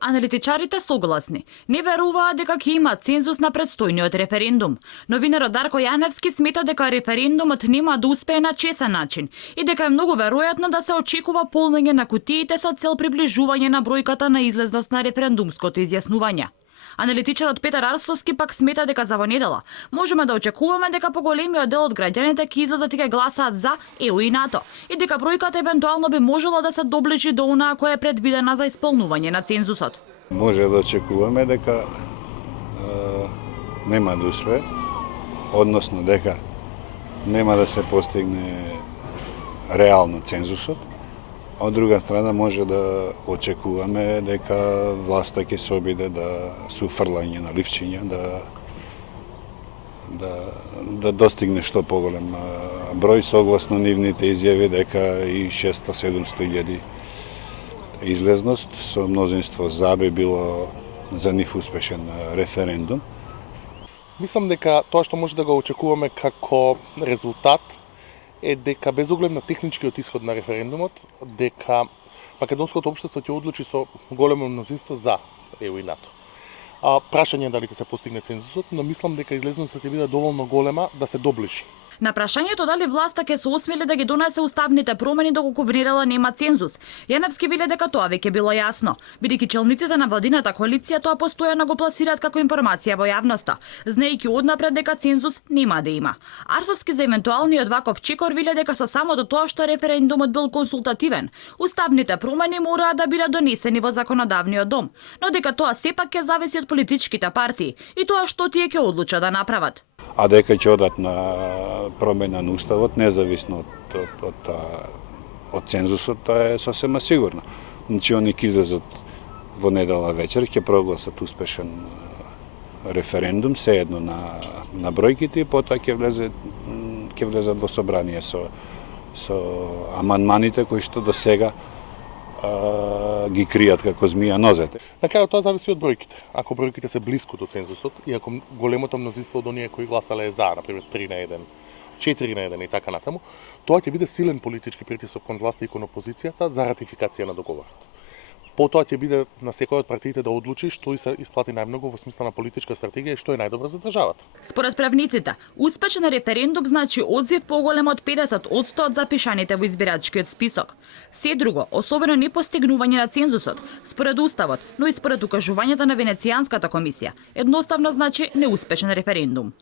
Аналитичарите согласни. Не веруваат дека ќе има цензус на предстојниот референдум. Новинарот Дарко Јаневски смета дека референдумот нема да успее на чесен начин и дека е многу веројатно да се очекува полнење на кутиите со цел приближување на бројката на излезност на референдумското изјаснување. Аналитичарот Петар Арстовски пак смета дека за во недела можеме да очекуваме дека поголемиот дел од граѓаните ќе излезат и ќе гласаат за ЕУ и НАТО и дека бројката евентуално би можела да се доближи до онаа која е предвидена за исполнување на цензусот. Може да очекуваме дека нема да успее, односно дека нема да се постигне реално цензусот. Од друга страна може да очекуваме дека власта ќе се обиде да со уфрлање на ливчиња да достигне што поголем број согласно нивните изјави дека и 600-700 илјади излезност со мнозинство за би било за нив успешен референдум. Мислам дека тоа што може да го очекуваме како резултат е дека без оглед на техничкиот исход на референдумот, дека македонското општество ќе одлучи со големо мнозинство за ЕУ и НАТО. Прашање е дали ќе се постигне цензусот, но мислам дека излезноста ќе биде доволно голема да се доближи. На прашањето дали власта ќе се осмели да ги донесе уставните промени доколку внедрила нема цензус, Јаневски веле дека тоа веќе било јасно, бидејќи челниците на владината коалиција тоа постојано го пласираат како информација во јавноста, знаејќи однапред дека цензус нема да има. Арстовски за евентуалниот ваков чекор веле дека со самото тоа што референдумот бил консултативен, уставните промени мораа да бидат донесени во законодавниот дом, но дека тоа сепак ќе зависи од политичките партии и тоа што тие ќе одлучат да направат. А дека ќе одат на промена на уставот, независно од цензусот, тоа е сосема сигурно. Значи, они ќе излезат во недела вечер, ќе прогласат успешен референдум, сеедно на бројките и потоа ќе влезат во собрание со амандманите кои што до сега ги кријат како змија нозете. На крајот тоа зависи од бројките. Ако бројките се блиску до цензусот и ако големото мнозинство од оние кои гласале за, например 3-1, 4-1 и така натаму, тоа ќе биде силен политички притисок кон власта и кон опозицијата за ратификација на договорот. Потоа ќе биде на секој од партиите да одлучи што се исплати најмногу во смисла на политичка стратегија и што е најдобро за државата. Според правниците, успешен референдум значи одзив поголем од 50% од запишаните во избирачкиот список. Се друго, особено непостигнување на цензусот, според уставот, но и според укажувањата на Венецијанската комисија, едноставно значи неуспешен референдум.